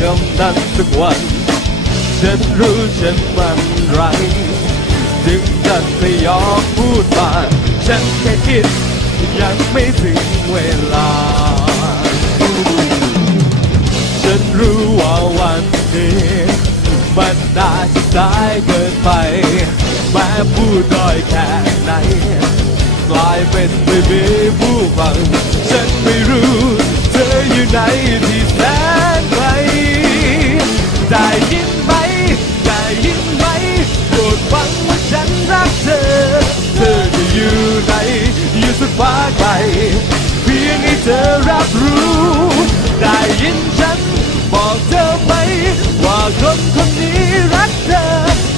คำนั้นสักวันฉันรู้ฉันมันไรจึงจะไม่ยอมพูดมาฉันแค่คิดยังไม่ถึงเวลาฉันรู้ว่าวันนี้มันน่าจะสายเกินไปแม้พูดน้อยแค่ไหนกลายเป็นไม่มีผู้ฟังฉันไม่รู้เธออยู่ไหนที่แสนไกลได้ยินไหมได้ยินไหมโปรดฟังว่าฉันรักเธอเธอจะอยู่ไหนอยู่สุดฟ้าไกลเพียงให้เธอรับรู้ได้ยินฉันบอกเธอไหมว่าคนคนนี้รักเธอ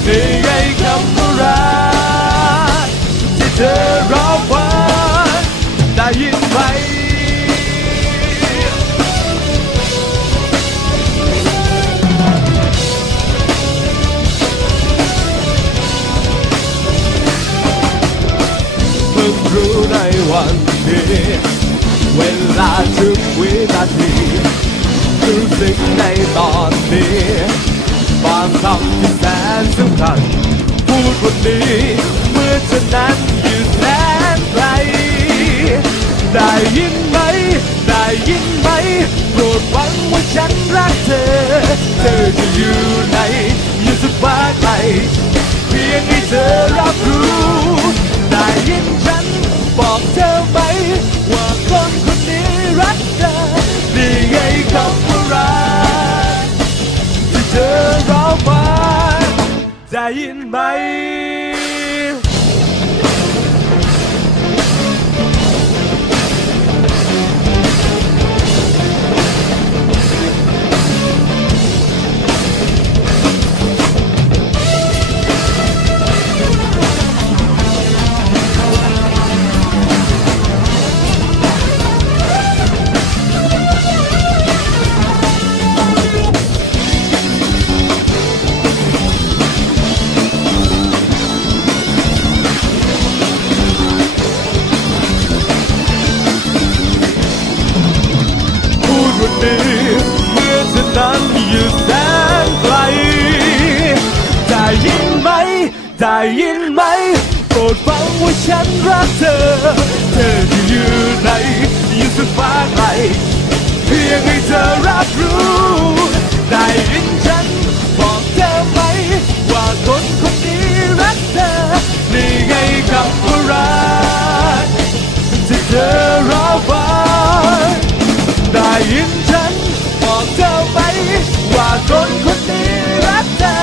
ได้ไงคำว่ารักที่เธอรอฟังได้ยินไหมเพิ่งรู้ในวันนี้เวลาทุกวินาทีรู้สึกในตอนนี้บางคำที่แสนสำคัญพูดวันนี้เมื่อเธอนั้นอยู่แสนไกลได้ยินไหมได้ยินไหมโปรดฟังว่าฉันรักเธอเธอจะอยู่ไหนอยู่สุดฟ้าไกลเพียงให้เธอรับรู้ได้ยินฉันบอกเธอไหมว่าคนคนนี้รักเธอได้ไงคำว่ารักที่เธอรอฟังได้ยินไหมเมื่อเธอนั้นอยู่แสนไกลได้ยินไหมได้ยินไหมโปรดฟังว่าฉันรักเธอเธอจะอยู่ไหนอยู่สุดฟ้าไกลเพียงให้เธอรับรู้ได้ยินฉันบอกเธอไหมว่าคนคนนี้รักเธอนี่ไงคำว่ารักที่เธอรอฟังได้ยินฉันบอกเธอไหมว่าคนคนนี้รักเธอ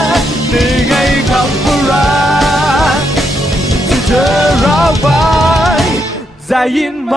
นี่ไงคำว่ารักที่เธอรอฟังได้ยินไหม